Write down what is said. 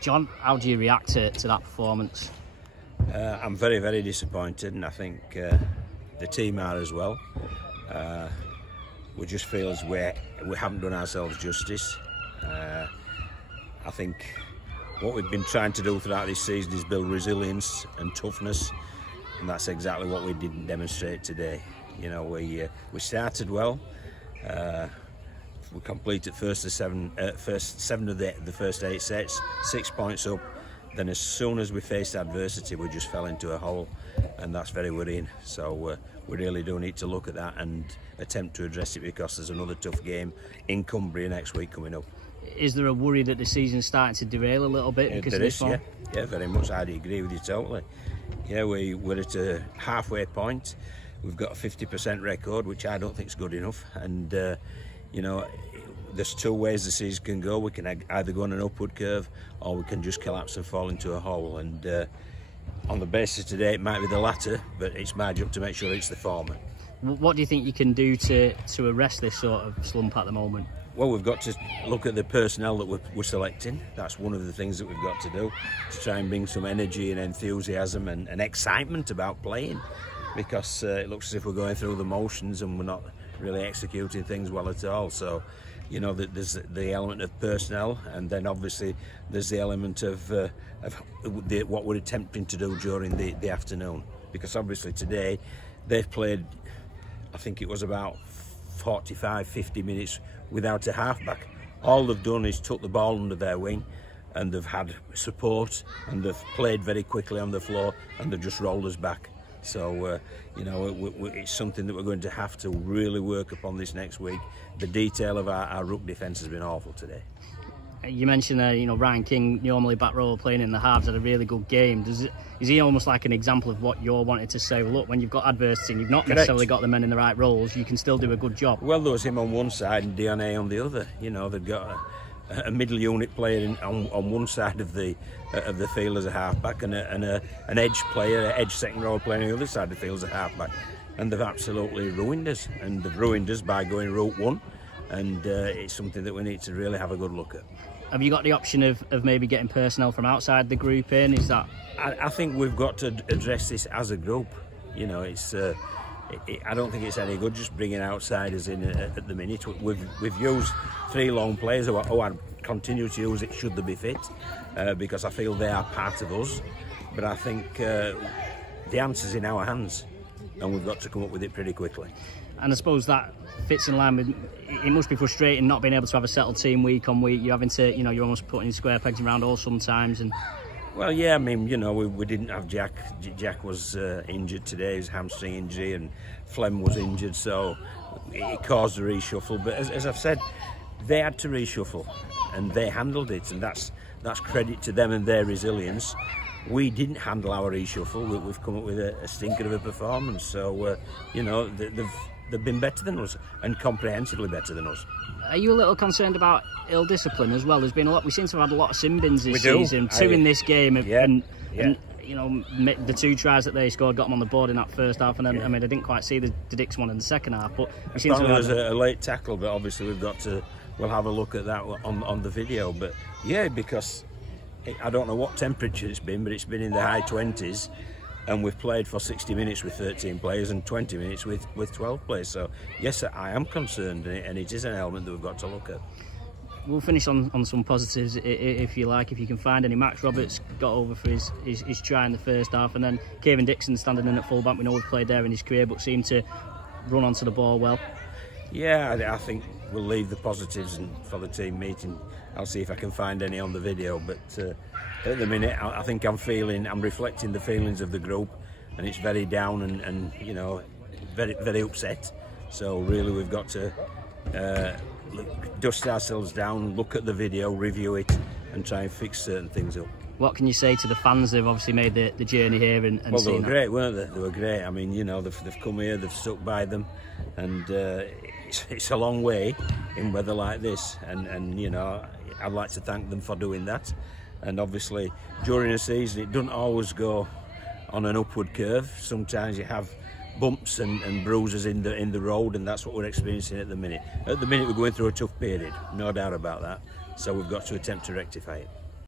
John, how do you react to that performance? I'm very, very disappointed, and I think the team are as well. We just feel as we haven't done ourselves justice. I think what we've been trying to do throughout this season is build resilience and toughness, and that's exactly what we didn't demonstrate today. You know, we started well. We completed first seven of the first 8 sets, 6 points up. Then as soon as we faced adversity, we just fell into a hole, and that's very worrying. So we really do need to look at that and attempt to address it, because there's another tough game in Cumbria next week coming up. Is there a worry that the season's starting to derail a little bit because of this one? Yeah, very much. I'd agree with you totally. Yeah, we're at a halfway point. We've got a 50% record, which I don't think is good enough. And you know, there's 2 ways the season can go. We can either go on an upward curve, or we can just collapse and fall into a hole. And on the basis today, it might be the latter, but it's my job to make sure it's the former. What do you think you can do to arrest this sort of slump at the moment? Well, we've got to look at the personnel that we're selecting. That's one of the things that we've got to do, to try and bring some energy and enthusiasm and excitement about playing, because it looks as if we're going through the motions and we're not really executing things well at all. So, you know, there's the element of personnel, and then obviously there's the element of what we're attempting to do during the afternoon, because obviously today they've played, I think it was about 45-50 minutes without a halfback. All they've done is took the ball under their wing, and they've had support, and they've played very quickly on the floor, and they've just rolled us back. So you know, it's something that we're going to have to really work upon this next week. The detail of our ruck defence has been awful today. You mentioned there, you know, Ryan King, normally back row playing in the halves, had a really good game. Is he almost like an example of what you're wanting to say? Well, look, when you've got adversity and you've not necessarily got the men in the right roles, you can still do a good job. Well, there was him on one side and DNA on the other. You know, they've got a middle unit player on one side of the field as a halfback, and an edge player, edge second row player on the other side of the field as a halfback, and they've absolutely ruined us. And they've ruined us by going route one, and it's something that we need to really have a good look at. Have you got the option of maybe getting personnel from outside the group in? Is that? I think we've got to address this as a group. You know, it's. I don't think it's any good just bringing outsiders in at the minute. We've used 3 long players who I'd continue to use it should they be fit, because I feel they are part of us. But I think the answer's in our hands, and we've got to come up with it pretty quickly. And I suppose that fits in line with, it must be frustrating not being able to have a settled team week on week. You're having to, you know, you're almost putting square pegs in round holes sometimes. And well, yeah, I mean, you know, we didn't have Jack. Jack was injured today, his hamstring injury, and Flem was injured, so it caused a reshuffle. But as I've said, they had to reshuffle, and they handled it, and that's credit to them and their resilience. We didn't handle our reshuffle. We've come up with a stinker of a performance. So, you know, they've been better than us, and comprehensively better than us. Are you a little concerned about ill discipline as well? There's been a lot. We seem to have had a lot of sin bins this season. 2 in this game, and you know, the 2 tries that they scored got them on the board in that first half, and then I mean, I didn't quite see the Dix one in the second half. But we seem to there was a late tackle, but obviously we'll have a look at that on the video. But yeah, because I don't know what temperature it's been, but it's been in the high 20s. And we've played for 60 minutes with 13 players and 20 minutes with 12 players. So, yes, I am concerned, and it is an element that we've got to look at. We'll finish on some positives, if you like, if you can find any. Max Roberts got over for his try in the first half, and then Kevin Dixon standing in at full-back. We know we've played there in his career, but seemed to run onto the ball well. Yeah, I think we'll leave the positives for the team meeting. I'll see if I can find any on the video, but at the minute I think I'm reflecting the feelings of the group, and it's very down and you know, very, very upset. So really we've got to dust ourselves down, look at the video, review it, and try and fix certain things up. What can you say to the fans who've obviously made the journey here and well, they were great, weren't they? They were great. I mean, you know, they've come here, they've stuck by them, and it's a long way in weather like this, and you know, I'd like to thank them for doing that. And obviously during a season it doesn't always go on an upward curve. Sometimes you have bumps and bruises in the road, and that's what we're experiencing at the minute. At the minute we're going through a tough period, no doubt about that, so we've got to attempt to rectify it.